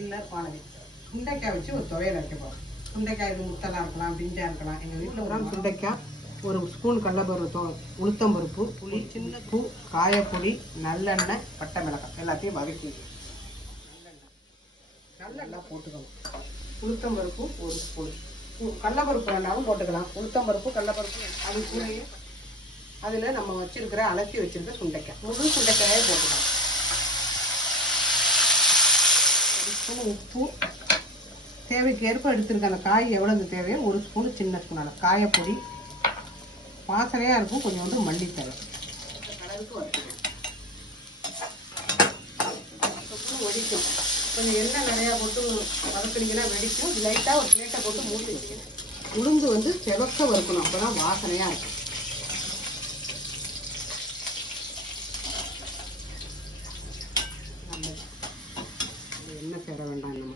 இல்லை பானதி சுண்டைக்காய் வச்சு ஒரு துவையல் வைக்க போகிறோம். சுண்டைக்காய் இது முத்தலாக இருக்கலாம், பிஞ்சாக இருக்கலாம். எங்கள் வீட்டில் ஒரு சுண்டைக்காய், ஒரு ஸ்பூன் கடலைப்பருப்பு, உளுத்தம்பருப்பு, புளி, சின்ன பூ, காயப்பொடி, நல்லெண்ணெய், பட்டை மிளகாய் எல்லாத்தையும் வதக்கி நல்லெண்ணெய் போட்டுக்கணும். உளுத்தம்பருப்பு ஒரு ஸ்பூன், கடலைப்பருப்பு வேணாலும் போட்டுக்கலாம். உளுத்தம்பருப்பு, கடலைப்பருப்பு அது கூடயே அதில் நம்ம வச்சுருக்கிற அலசி வச்சுருக்க சுண்டைக்காய், முழு சுண்டைக்காயே போட்டுக்கலாம். ஒரு ஸ்பூன் உப்பு, தேவைக்கு ஏற்ப எடுத்துருக்க அந்த காய் எவ்வளவு தேவையோ ஒரு ஸ்பூனு, சின்ன ஸ்பூனான காயப்பொடி, வாசனையாக இருக்கும். கொஞ்சோண்டு மல்லித்தழை கலருக்கு வச்சுக்கணும். வெடிக்கும். கொஞ்சம் எண்ணெய் நிறையா போட்டு வதக்குனீங்கன்னா வெடிக்கும். லைட்டாக ஒரு பிளேட்டை போட்டு மூடி வச்சுக்கணும். உளுந்து வந்து செவக்க வறுக்கணும், அப்போ தான் வாசனையாக இருக்கும். எண்ணெய் சேர வேண்டாம் நம்ம.